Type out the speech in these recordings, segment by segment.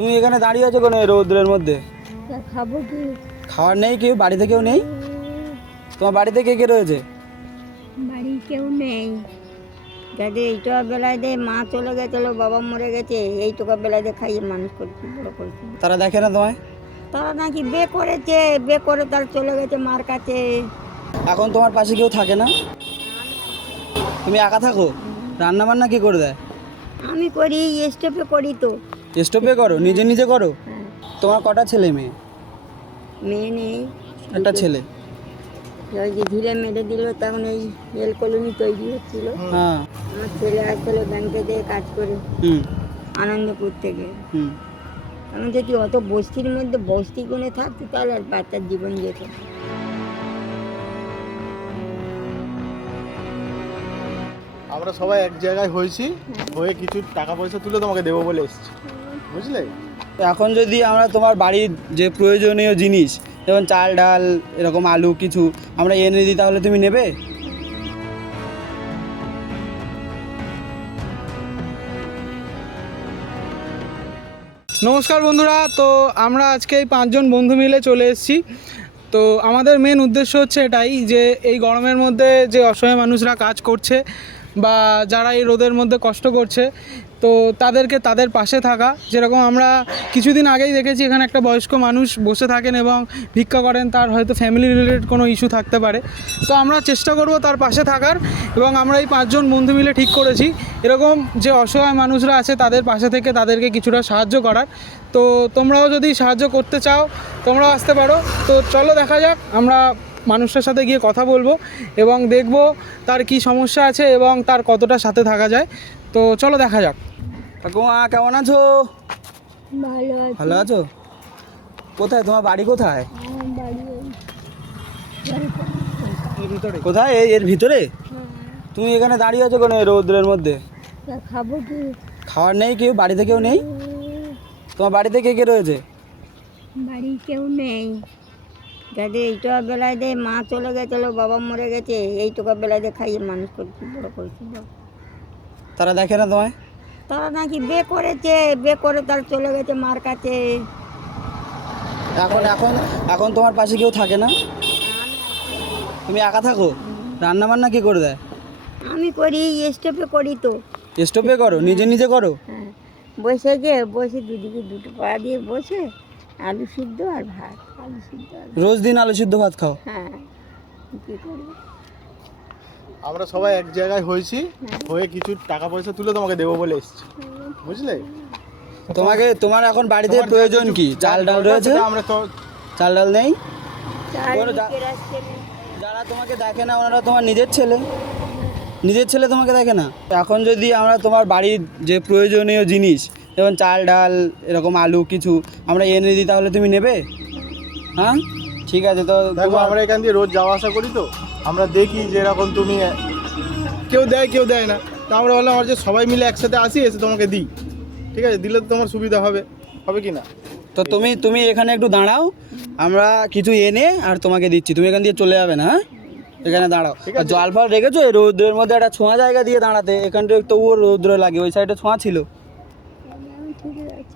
তুমি এখানে দাঁড়িয়ে আছো কেন রৌদ্রের মধ্যে? খাবো কি? খাওয়ার নেই? কেউ বাড়িতে কেউ নেই? তোমার বাড়িতে কে কে রয়েছে? বাড়ি কেউ নেই। যাদের এইটা বেলায় দিয়ে মা চলে গেছিল, বাবা মরে গেছে, এইটুকু বেলায় দিয়ে খাইয়ে মানুষ করছি, বড় করছি। তারা দেখে না তোমায়? তারা নাকি বে করেছে, বে করে তার চলে গেছে মার কাছে। এখন তোমার পাশে কেউ থাকে না? তুমি একা থাকো? রান্না বান্না কে করে দেয়? আমি করি, স্টেপে করি তো। স্টোভে করো? নিজে নিজে করো? হ্যাঁ। তোমার কটা ছেলে মেয়ে? মেয়ে নেই, একটা ছেলে। ওই যে ধীরে মেরে দিল তখন এই রেল কলোনি তৈরি হচ্ছিল। হ্যাঁ। আমার ছেলে আসলে ব্যাংকে দিয়ে কাজ করে হুম আনন্দপুর থেকে। হুম। আমি যদি অত বস্তির মধ্যে বস্তি গুনে থাকতো তাহলে আর বাচ্চার জীবন যেত। আমরা সবাই এক জায়গায় হয়েছি, হয়ে কিছু টাকা পয়সা তুলে তোমাকে দেবো বলে এসেছি, বুঝলে? এখন যদি আমরা তোমার বাড়ির যে প্রয়োজনীয় জিনিস যেমন চাল ডাল এরকম আলু কিছু আমরা এনে দিই তাহলে তুমি নেবে? নমস্কার বন্ধুরা, তো আমরা আজকে এই 5 জন বন্ধু মিলে চলে এসেছি। তো আমাদের মেন উদ্দেশ্য হচ্ছে এটাই যে এই গরমের মধ্যে যে অসহায় মানুষরা কাজ করছে বা যারা এই রোদের মধ্যে কষ্ট করছে, তো তাদেরকে তাদের পাশে থাকা। যেরকম আমরা কিছুদিন আগেই দেখেছি এখানে একটা বয়স্ক মানুষ বসে থাকেন এবং ভিক্ষা করেন, তার হয়তো ফ্যামিলি রিলেটেড কোনো ইস্যু থাকতে পারে। তো আমরা চেষ্টা করব তার পাশে থাকার, এবং আমরা এই 5 জন বন্ধু মিলে ঠিক করেছি এরকম যে অসহায় মানুষরা আছে তাদের পাশে থেকে তাদেরকে কিছুটা সাহায্য করার। তো তোমরাও যদি সাহায্য করতে চাও তোমরাও আসতে পারো। তো চলো দেখা যাক, আমরা মানুষটার সাথে গিয়ে কথা বলবো এবং দেখব তার কি সমস্যা আছে এবং তার কতটা সাথে থাকা যায়। তো চলো দেখা যাক। ঠাকুমা কেমন আছো? ভালো আছে। ভালো আছো? কোথায় তোমার বাড়ি? কোথায়? আমার বাড়ি কোথায়? এর ভিতরে? তুমি এখানে দাঁড়িয়ে আছো কেন রৌদ্রের মধ্যে? খাবো কি? খাওয়ার নেই? কেউ বাড়িতে কেউ নেই? তোমার বাড়িতে কে কে রয়েছে? বাড়ি কেউ নেই। যাদের এইটা বেলায় দিয়ে মা চলে গেছিল, বাবা মরে গেছে, এইটুকু বেলায় দিয়ে খাইয়ে মানুষ করছি, বড় করছি। তারা দেখে না তোমায়? তারা নাকি বে করেছে, বে করে তার চলে গেছে মার কাছে। এখন এখন এখন তোমার পাশে কেউ থাকে না? তুমি একা থাকো? রান্না বান্না কে করে দেয়? আমি করি, স্টেপে করি তো। স্টোভে করো? নিজে নিজে করো? হ্যাঁ, বসে দুদিকে দুটো পা দিয়ে বসে আলু সিদ্ধ আর ভাত, আলু সিদ্ধ আর ভাত। রোজ দিন আলু সিদ্ধ ভাত খাও? হ্যাঁ, কী করবো? আমরা সবাই এক জায়গায় হয়েছি, হয়ে কিছু টাকা পয়সা তুলে তোমাকে দেবো বলে এসেছি, বুঝলে? তোমার এখন বাড়িতে তোমার প্রয়োজন যা কি? কিছু চাল ডাল দরকার রয়েছে? সেটা আমরা তো চাল ডাল নেই? চাল কোনো মুখের আসছে না। যারা তোমাকে দেখে না ওনারা তোমার নিজের ছেলে? নিজের ছেলে তোমাকে দেখে না? এখন যদি আমরা তোমার বাড়ির যে প্রয়োজনীয় জিনিস যেমন চাল ডাল এরকম আলু কিছু আমরা এনে দিই তাহলে তুমি নেবে? হ্যাঁ ঠিক আছে। তো দেখো, আমরা এখান দিয়ে রোজ যাওয়া আসা করি, তো আমরা দেখি যে এরকম তুমি কেউ দেয় কেউ দেয় না, তা আমরা বললাম আমরা যে সবাই মিলে একসাথে আসি, এসে তোমাকে দিই, ঠিক আছে? দিলে তো তোমার সুবিধা হবে, হবে কি না? তো তুমি এখানে একটু দাঁড়াও, আমরা কিছু এনে আর তোমাকে দিচ্ছি, তুমি এখান দিয়ে চলে যাবে না। হ্যাঁ এখানে দাঁড়াও। ঠিক আর আছে। জল ফল রেখেছো? এই রৌদ্রের মধ্যে একটা ছোঁয়া জায়গা দিয়ে দাঁড়াতে, এখানটা তবুও রৌদ্র লাগে, ওই সাইডে ছোঁয়া ছিল।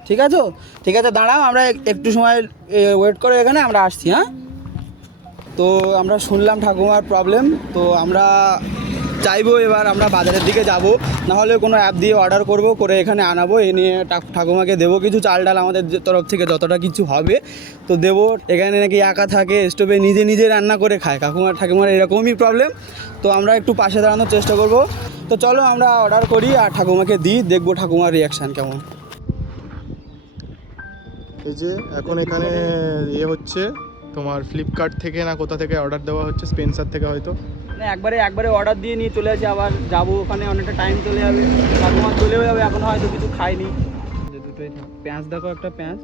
ঠিক আছে ঠিক আছে, দাঁড়াও, আমরা একটু সময় ওয়েট করো এখানে, আমরা আসছি। হ্যাঁ, তো আমরা শুনলাম ঠাকুমার প্রবলেম, তো আমরা চাইবো এবার আমরা বাজারের দিকে যাব, নাহলে কোনো অ্যাপ দিয়ে অর্ডার করব, করে এখানে আনাবো, এ নিয়ে ঠাকুমাকে দেবো কিছু চাল ডাল, আমাদের তরফ থেকে যতটা কিছু হবে তো দেবো। এখানে নাকি একা থাকে, স্টোভে নিজে নিজে রান্না করে খায়, ঠাকুমার এরকমই প্রবলেম। তো আমরা একটু পাশে দাঁড়ানোর চেষ্টা করব। তো চলো আমরা অর্ডার করি আর ঠাকুমাকে দিই, দেখবো ঠাকুমার রিয়াকশান কেমন। এই যে এখন এখানে ইয়ে হচ্ছে, তোমার ফ্লিপকার্ট থেকে না কোথা থেকে অর্ডার দেওয়া হচ্ছে, স্পেন্সার থেকে হয়তো। না, একবারে অর্ডার দিয়ে নিয়ে চলে আসি, আবার যাবো ওখানে অনেকটা টাইম চলে যাবে, ঠাকুমা চলেও যাবে, এখন হয়তো কিছু খাইনি। দুটোই পেঁয়াজ দেখো, একটা পেঁয়াজ।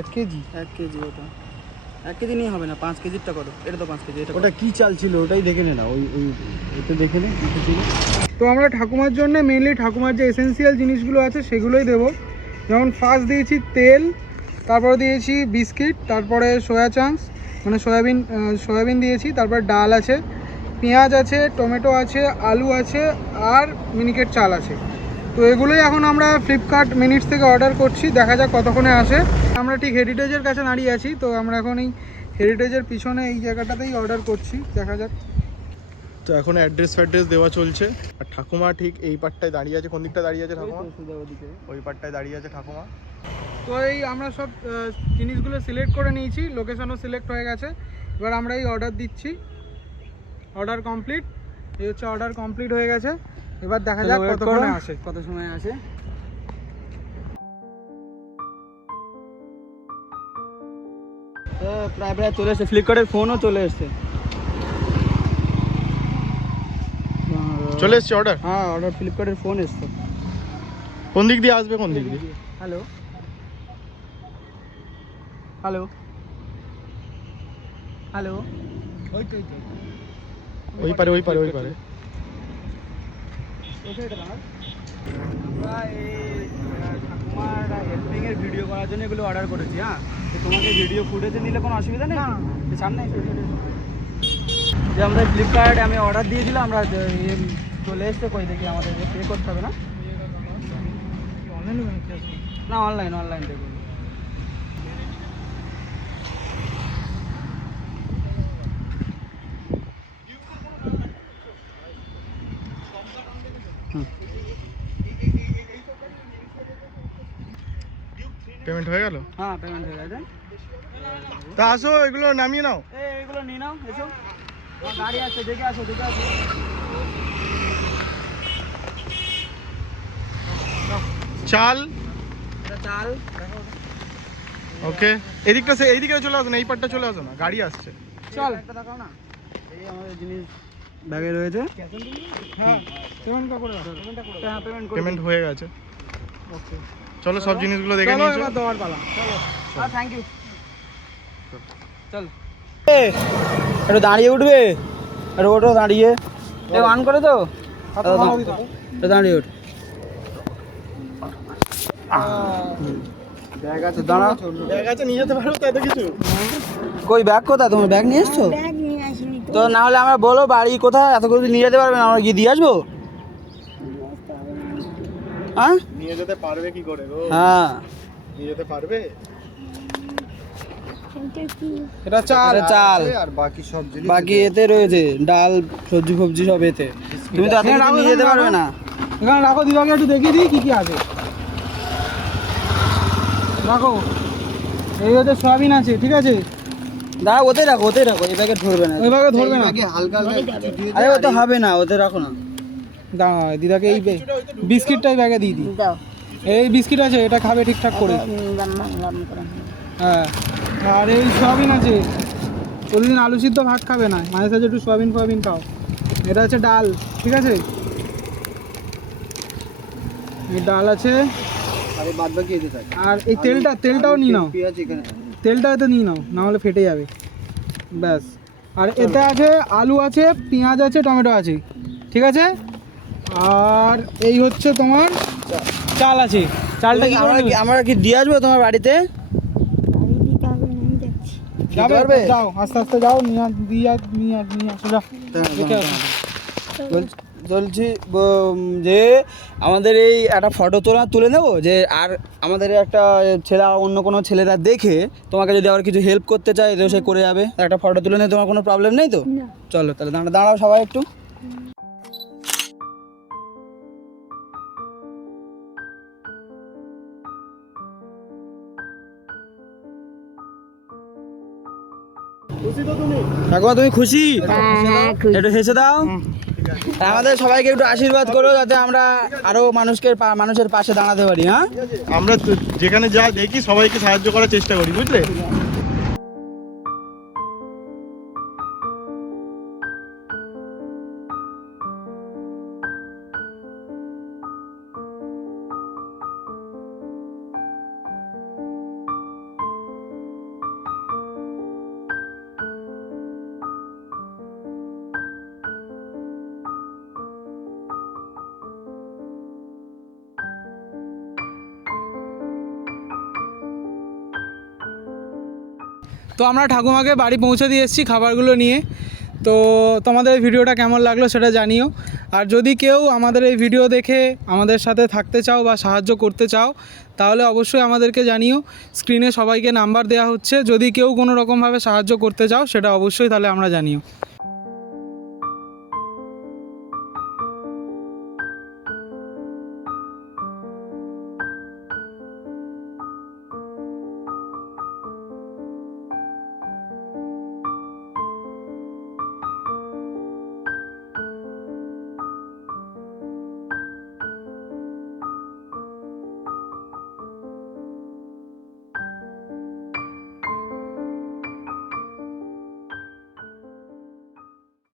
এক কেজি ওটা 1 কেজি নিয়ে হবে না, 5 কেজিরটা করো। এটা তো 5 কেজি। এটা ওটা কি চাল ছিল ওটাই দেখে নে না, ওইটা দেখে নে কি ছিল। তো আমরা ঠাকুমার জন্য মেনলি ঠাকুমার যে এসেন্সিয়াল জিনিসগুলো আছে সেগুলোই দেবো। যেমন ফার্স্ট দিয়েছি তেল, তারপরে দিয়েছি বিস্কিট, তারপরে সয়া চাংস মানে সয়াবিন দিয়েছি, তারপর ডাল আছে, পেঁয়াজ আছে, টমেটো আছে, আলু আছে আর মিনিকেট চাল আছে। তো এগুলোই এখন আমরা ফ্লিপকার্ট মিনিটস থেকে অর্ডার করছি, দেখা যাক কতক্ষণে আসে। আমরা ঠিক হেরিটেজের কাছে দাঁড়িয়ে আছি, তো আমরা এখন এই হেরিটেজের পিছনে এই জায়গাটাতেই অর্ডার করছি, দেখা যাক। তো এখন অ্যাড্রেস ফ্যাড্রেস দেওয়া চলছে। আর ঠাকুমা ঠিক এই পাটটায় দাঁড়িয়ে আছে। কোন দিকটা দাঁড়িয়ে আছে ঠাকুমা? ওই পাটটায় দাঁড়িয়ে আছে ঠাকুমা। তো এই আমরা সব জিনিসগুলো সিলেক্ট করে নিয়েছি, লোকেশনও সিলেক্ট হয়ে গেছে। এবার আমরা এই অর্ডার দিচ্ছি, অর্ডার কমপ্লিট। এই হচ্ছে অর্ডার কমপ্লিট হয়ে গেছে। এবার দেখা যাক কতক্ষণে আসে, কত সময় আসে। তো প্রায় প্রায় চলে এসছে, ফ্লিপকার্টের ফোনও চলে এসছে। চলে এসছে অর্ডার? হ্যাঁ, অর্ডার ফ্লিপকার্টের ফোন এসছে। কোন দিক দিয়ে আসবে? কোন দিক দিয়ে? হ্যালো হ্যালো হ্যালো, ওই তো ওই পারে ওই পারে ওই পারে। আমরা এই ঠাকুমার হেল্পিংয়ের ভিডিও করার জন্য এগুলো অর্ডার করেছি। হ্যাঁ, তো তোমাকে ভিডিও ফুটেজে নিলে কোনো অসুবিধা নেই? সামনে যে আমরা ফ্লিপকার্টে আমি অর্ডার দিয়েছিলাম, আমরা চলে এসছে। কই দেখি, আমাদের পে করতে হবে না? না, অনলাইন দেখুন। পেমেন্ট হয়ে গেল? হ্যাঁ, পেমেন্ট হয়ে গেছে। তা আসো, এগুলো নামিয়ে নাও। এইগুলো নিয়ে নাও, এসো। আমার গাড়ি আছে, দেখে আসো। চাল, এটা চাল। ওকে। এইদিকে চলে আসো না, এই পাটটা চলে আসো না, গাড়ি আসছে। চল, একটা দেখাও না। এই আমাদের জিনিস ব্যাগে রয়েছে। হ্যাঁ, পেমেন্ট করে দাও। হ্যাঁ, পেমেন্ট হয়ে গেছে। ওকে, চলো, সব জিনিসগুলো দেখে চলো নিয়েছো। এবার দেওয়ার পালা। চলো। Thank you. চল, একটু দাঁড়িয়ে উঠবে, একটু ওঠো দাঁড়িয়ে। অন করে তো, দাঁড়িয়ে উঠ। ব্যাগ আছে, দাঁড়াও। ব্যাগ আছে, নিয়ে যেতে পারো তো, এত কিছু। কই ব্যাগ কোথায়? তোমার ব্যাগ নিয়ে এসছো? ব্যাগ নিয়ে আসিনি তো। তো না হলে আমরা বলো বাড়ি কোথায়, এত কিছু নিয়ে যেতে পারবে না? আমরা গিয়ে দিয়ে আসবো। হ্যাঁ নিয়ে যেতে পারবে কি করে গো? হ্যাঁ, নিয়ে যেতে পারবে? এটা কি? এটা চাল। এটা চাল, আর বাকি সব জিনিস বাকি এতে রয়েছে ডাল, সবজি ফবজি সব এতে। তুমি তো এত কিছু নিয়ে যেতে পারবে না। এখানে রাখো, দিবাকে একটু দেখিয়ে দিই কি কি আছে। রাখো, এই হচ্ছে সয়াবিন আছে, ঠিক আছে? দাঁড়া, ওতে রাখো। এই ব্যাগে ধরবে না, ওই ভাগে ধরবে না। হালকা আরে ওতে হবে না, ওতে রাখো না। দাঁড়া, দিদাকে এই বিস্কিটটাই ব্যাগে দিয়ে দিই। দাও। এই বিস্কিট আছে, এটা খাবে ঠিকঠাক করে। লাম করে। হ্যাঁ, আর এই সয়াবিন আছে, প্রতিদিন আলু সিদ্ধ ভাত খাবে না, মাঝে সাঝে একটু সয়াবিন খাও। এটা হচ্ছে ডাল, ঠিক আছে? এই ডাল আছে। আরে বাদ বাকি এতে থাকে। আর এই তেলটাও নিয়ে নাও, পেঁয়াজ এখানে। তেলটা এতে নিয়ে নাও, না হলে ফেটে যাবে। ব্যাস। আর এতে আছে আলু আছে, পেঁয়াজ আছে, টমেটো আছে, ঠিক আছে? আর এই হচ্ছে তোমার চাল আছে। চালটা কি করে নেবে? আমরা কি দিয়ে আসবো তোমার বাড়িতে? বাড়ি দিতে হবে না, আমি যাচ্ছি। যাবে? পারবে? যাও, আস্তে আস্তে যাও, নিয়ে আসো, যাও। দেখে আসো। বলছি যে আমাদের এই একটা ফটো তুলে নেবো, যে আর আমাদের একটা ছেলে অন্য কোনো ছেলেরা দেখে তোমাকে যদি আবার কিছু হেল্প করতে চায় তো সে করে যাবে। একটা ফটো তুলে নিয়ে তোমার কোনো প্রবলেম নেই তো? না। চলো তাহলে, দাঁড়াও সবাই একটু। খুশি তো তুমি? ঠাকুমা তুমি খুশি? হ্যাঁ, খুশি। একটু হেসে দাও। আর আমাদের সবাইকে একটু আশীর্বাদ করো, যাতে আমরা আরো মানুষের পাশে দাঁড়াতে পারি। হ্যাঁ, আমরা যেখানে যা দেখি সবাইকে সাহায্য করার চেষ্টা করি, বুঝলে? তো আমরা ঠাকুমাকে বাড়ি পৌঁছে দিয়ে এসেছি খাবারগুলো নিয়ে। তো তোমাদের এই ভিডিওটা কেমন লাগলো সেটা জানিও। আর যদি কেউ আমাদের এই ভিডিও দেখে আমাদের সাথে থাকতে চাও বা সাহায্য করতে চাও তাহলে অবশ্যই আমাদেরকে জানিও। স্ক্রিনে সবাইকে নাম্বার দেওয়া হচ্ছে, যদি কেউ কোনো রকমভাবে সাহায্য করতে চাও সেটা অবশ্যই তাহলে আমরা জানিও।